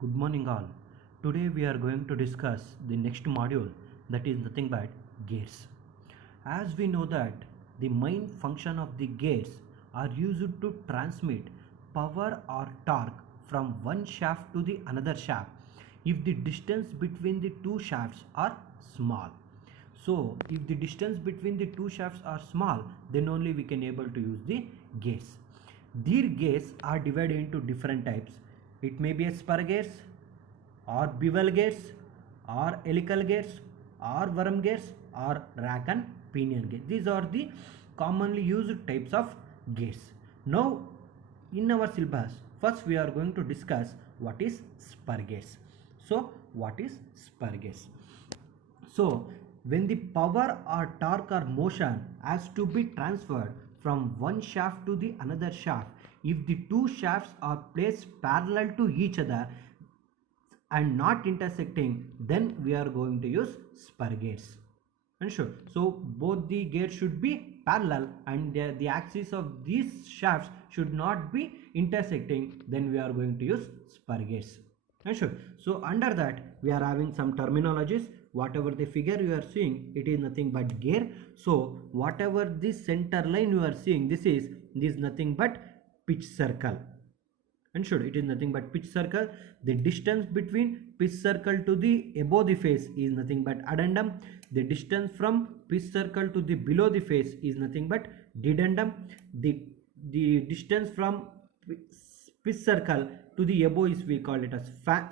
Good morning, all. Today we are going to discuss the next module, that is nothing but gears. As we know that the main function of the gears are used to transmit power or torque from one shaft to the another shaft if the distance between the two shafts are small. So if the distance between the two shafts are small, then only we can able to use the gears. These gears are divided into different types. It may be a spur gears, or bevel gears, or helical gears, or worm gears, or rack and pinion gears. These are the commonly used types of gears. Now in our syllabus, first we are going to discuss what is spur gears. So what is spur gears? So when the power or torque or motion has to be transferred from one shaft to the another shaft, if the two shafts are placed parallel to each other and not intersecting, then we are going to use spur gears. And sure, so both the gears should be parallel and the axis of these shafts should not be intersecting, then we are going to use spur gears. And sure, so under that we are having some terminologies. Whatever the figure you are seeing, it is nothing but gear. So whatever this center line you are seeing, this is nothing but pitch circle. And should it is nothing but pitch circle. The distance between pitch circle to the above the face is nothing but addendum. The distance from pitch circle to the below the face is nothing but dedendum. The distance from pitch circle to the above is we call it as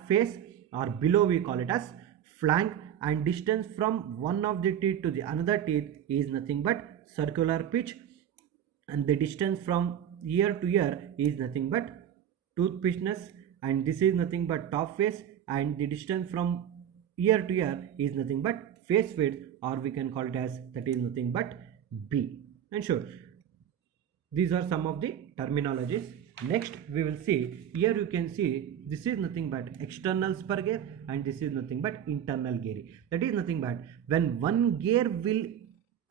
face, or below we call it as flank, and distance from one of the teeth to the another teeth is nothing but circular pitch, and the distance from ear to ear is nothing but tooth pitchness, and this is nothing but top face, and the distance from ear to ear is nothing but face width, or we can call it as that is nothing but B. And sure, these are some of the terminologies. Next we will see, here you can see this is nothing but external spur gear and this is nothing but internal gearing. That is nothing but when one gear will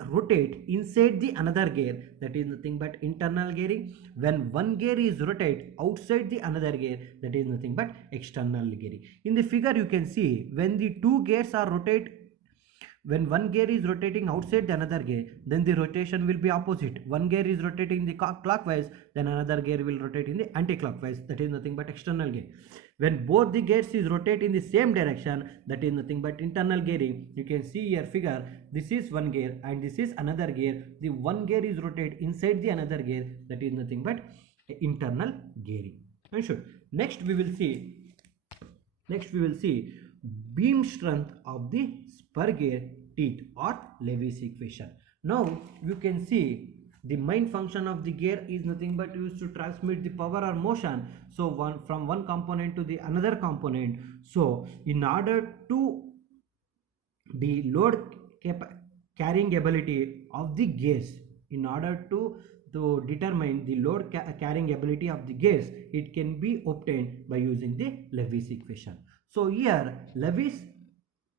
rotate inside the another gear, that is nothing but internal gearing. When one gear is rotate outside the another gear, that is nothing but external gearing. In the figure you can see, when the two gears are rotate, when one gear is rotating outside the another gear, then the rotation will be opposite. One gear is rotating the clockwise, then another gear will rotate in the anti-clockwise, that is nothing but external gear. When both the gears is rotate in the same direction, that is nothing but internal gearing. You can see here figure, this is one gear and this is another gear. The one gear is rotate inside the another gear, that is nothing but internal gearing. And sure, next we will see beam strength of the spur gear teeth, or Levis equation. Now you can see the main function of the gear is nothing but used to transmit the power or motion, so from one component to the another component. So in order to the load carrying ability of the gears, in order to determine the load carrying ability of the gears, it can be obtained by using the Levis equation. So here Levis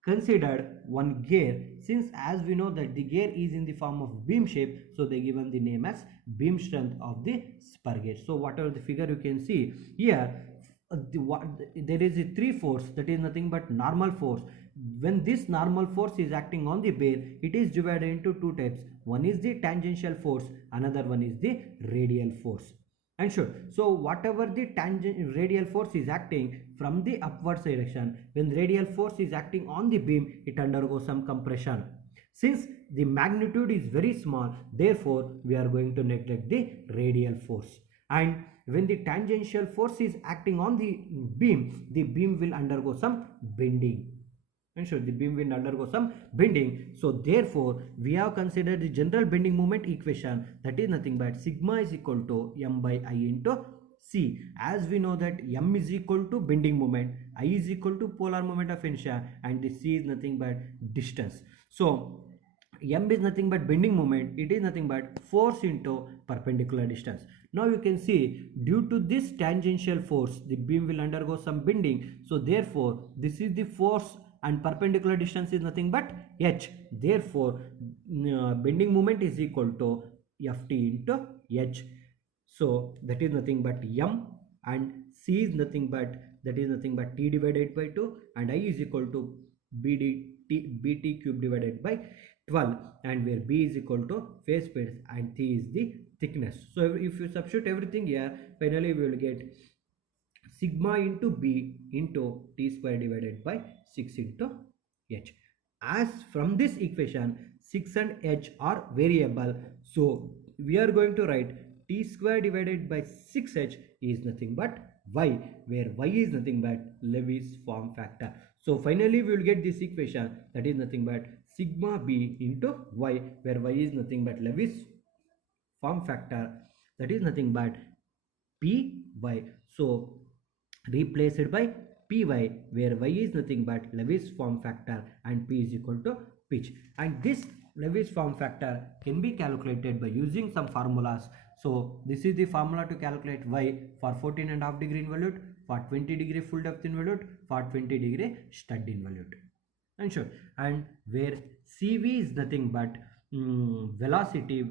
considered one gear, since as we know that the gear is in the form of beam shape, so they given the name as beam strength of the spur gear. So whatever the figure you can see here, there is a three force, that is nothing but normal force. When this normal force is acting on the bear, it is divided into two types. One is the tangential force, another one is the radial force. And sure, so whatever the radial force is acting from the upwards direction, when radial force is acting on the beam, it undergoes some compression. Since the magnitude is very small, therefore we are going to neglect the radial force. And when the tangential force is acting on the beam will undergo some bending. And sure, the beam will undergo some bending. So therefore we have considered the general bending moment equation, that is nothing but sigma is equal to m by I into c. As we know that m is equal to bending moment, I is equal to polar moment of inertia, and the c is nothing but distance. So m is nothing but bending moment, it is nothing but force into perpendicular distance. Now you can see, due to this tangential force, the beam will undergo some bending. So therefore this is the force and perpendicular distance is nothing but h. Therefore bending moment is equal to ft into h. So that is nothing but m, and c is nothing but that is nothing but T divided by 2, and I is equal to BT cube divided by 12, and where B is equal to phase speed and T is the thickness. So if you substitute everything here, finally we will get sigma into B into T square divided by 6 into H. As from this equation 6 and H are variable, so we are going to write T square divided by 6H is nothing but Y, where Y is nothing but Lewis form factor. So finally we will get this equation, that is nothing but sigma B into Y, where Y is nothing but Lewis form factor, that is nothing but Py. So replace it by Py, where Y is nothing but Lewis form factor and P is equal to pitch. And this Lewis form factor can be calculated by using some formulas. So this is the formula to calculate Y for 14.5 degree involute, for 20 degree full depth involute, for 20 degree stud involute. And sure, and where Cv is nothing but velocity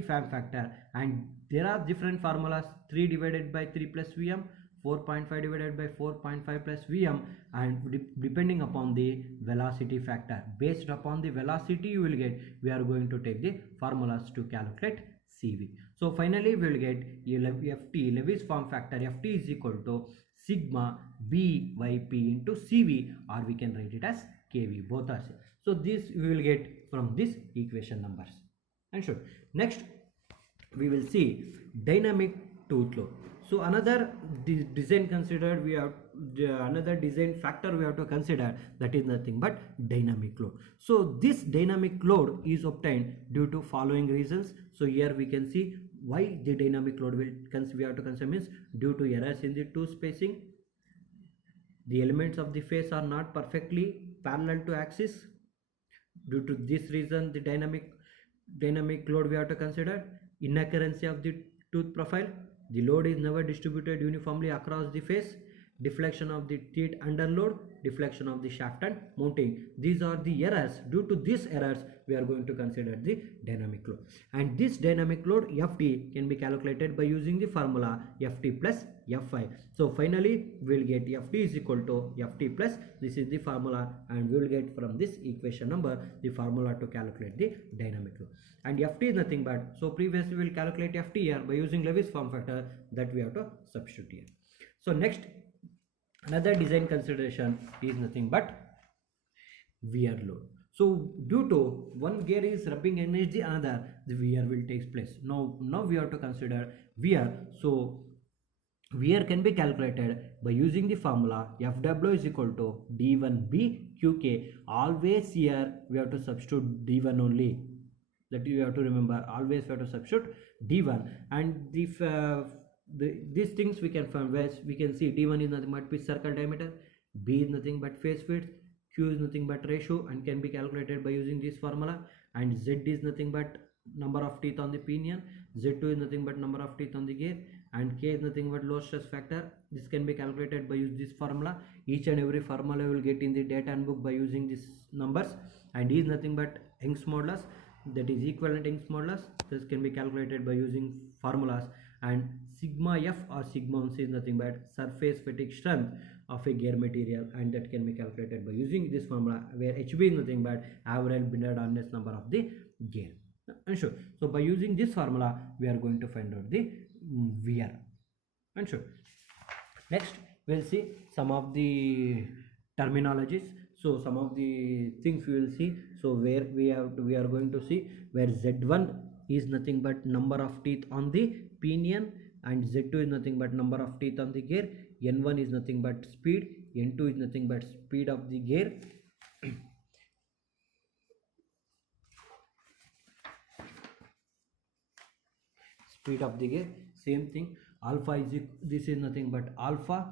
form factor, and there are different formulas: 3 divided by 3 plus Vm, 4.5 divided by 4.5 plus Vm, and depending upon the velocity factor, based upon the velocity you will get, we are going to take the formulas to calculate Cv. So finally we will get Ft, Lewis form factor, Ft is equal to sigma Byp into Cv, or we can write it as Kv, both are same. So this we will get from this equation numbers. And sure, next we will see dynamic tooth load. So another design considered, we have another design factor we have to consider, that is nothing but dynamic load. So this dynamic load is obtained due to following reasons. So here we can see why the dynamic load we have to consider means due to errors in the tooth spacing, the elements of the face are not perfectly parallel to axis. Due to this reason, the dynamic load we have to consider, inaccuracy of the tooth profile, the load is never distributed uniformly across the face, deflection of the teeth under load, deflection of the shaft and mounting. These are the errors. Due to these errors, we are going to consider the dynamic load. And this dynamic load Ft can be calculated by using the formula Ft plus Fi. So finally, we will get Ft is equal to Ft plus, this is the formula, and we will get from this equation number the formula to calculate the dynamic load. And Ft is nothing but, so previously we will calculate Ft here by using Lewis form factor, that we have to substitute here. So next, another design consideration is nothing but wear load. So due to one gear is rubbing against the another, the wear will take place. Now we have to consider wear. So wear can be calculated by using the formula Fw is equal to d1b qk. Always here we have to substitute d1 only, that you have to remember. Always we have to substitute d1, and these things we can find where we can see d1 is nothing but pitch circle diameter, b is nothing but face width, q is nothing but ratio and can be calculated by using this formula, and z is nothing but number of teeth on the pinion, z2 is nothing but number of teeth on the gear, and k is nothing but load stress factor. This can be calculated by using this formula. Each and every formula will get in the data handbook by using these numbers. And is nothing but Young's modulus, that is equivalent Young's modulus. This can be calculated by using formulas. And sigma f or sigma ounce is nothing but surface fatigue strength of a gear material, and that can be calculated by using this formula, where HB is nothing but average bended hardness number of the gear. And sure, so by using this formula we are going to find out the wear. And sure, next we'll see some of the terminologies. So some of the things we will see. So where we are going to see where Z1 is nothing but number of teeth on the pinion, and Z2 is nothing but number of teeth on the gear, N1 is nothing but speed, N2 is nothing but speed of the gear, speed of the gear. Same thing, alpha is, this is nothing but alpha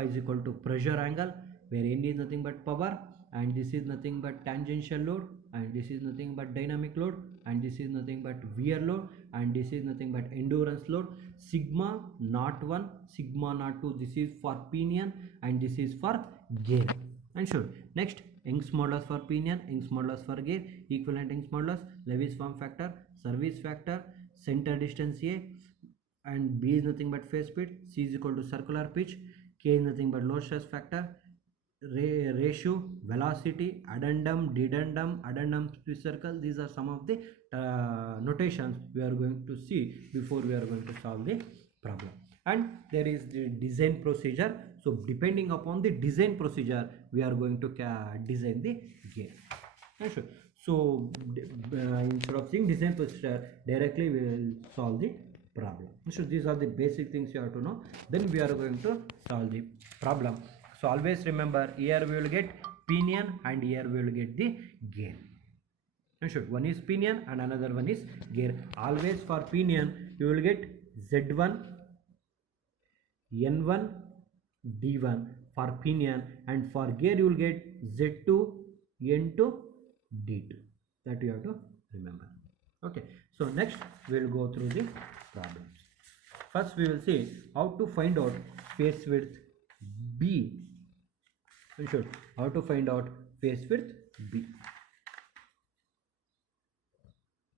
is equal to pressure angle, where N is nothing but power, and this is nothing but tangential load, and this is nothing but dynamic load, and this is nothing but wear load, and this is nothing but endurance load. Sigma naught 1, sigma naught 2, this is for pinion and this is for gear. And sure, next Young's modulus for pinion, Young's modulus for gear, equivalent Young's modulus, Lewis form factor, service factor, center distance A, and B is nothing but phase speed, C is equal to circular pitch, K K is nothing but low stress factor, ratio, velocity, addendum, dedendum, addendum split circle. These are some of the notations we are going to see before we are going to solve the problem. And there is the design procedure. So depending upon the design procedure, we are going to design the gear. Sure. So instead of seeing design procedure, directly we will solve the problem. So these are the basic things you have to know. Then we are going to solve the problem. So always remember, here we will get pinion and here we will get the gear. Sure. One is pinion and another one is gear. Always for pinion you will get Z1, N1, D1 for pinion, and for gear you will get Z2, N2, D2. That you have to remember. Okay. So next we will go through the problems. First we will see how to find out face width B. How to find out face width B.